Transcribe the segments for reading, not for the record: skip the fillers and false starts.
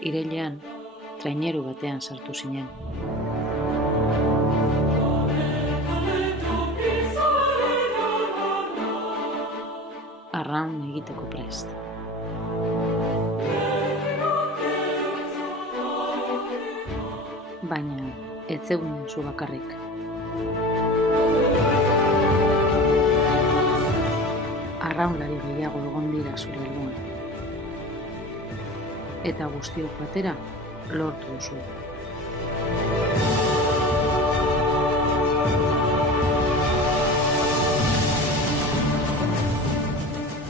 Irailean, traineru batean sartu zinen. Arraun egiteko prest. Baina, ez zeuden zu bakarrik. Arraunlari gehiago egon dira zure alboan. Eta guztiok batera lortu duzu.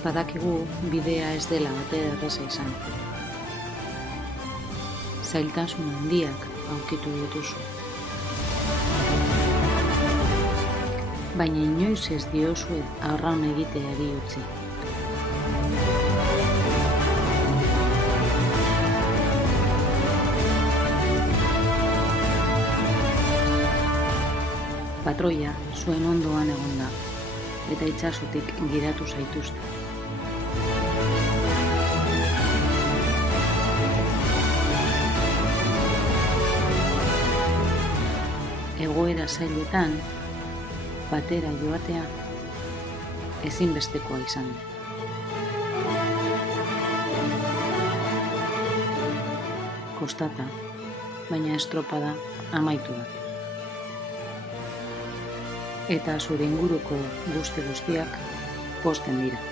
Badakigu bidea ez dela bate erraza izan. Zailtasun handiak aurkitu dituzu. Baina inoiz ez diozue arraun egiteari utzi. Patroia zuen ondoan egon da, eta itsasotik gidatu zaituzte. Egoera zailetan, batera joatea ezinbestekoa izan da. Kostata, baina estropada amaitu da. Eta zure inguruko guzti guztiak pozten dira.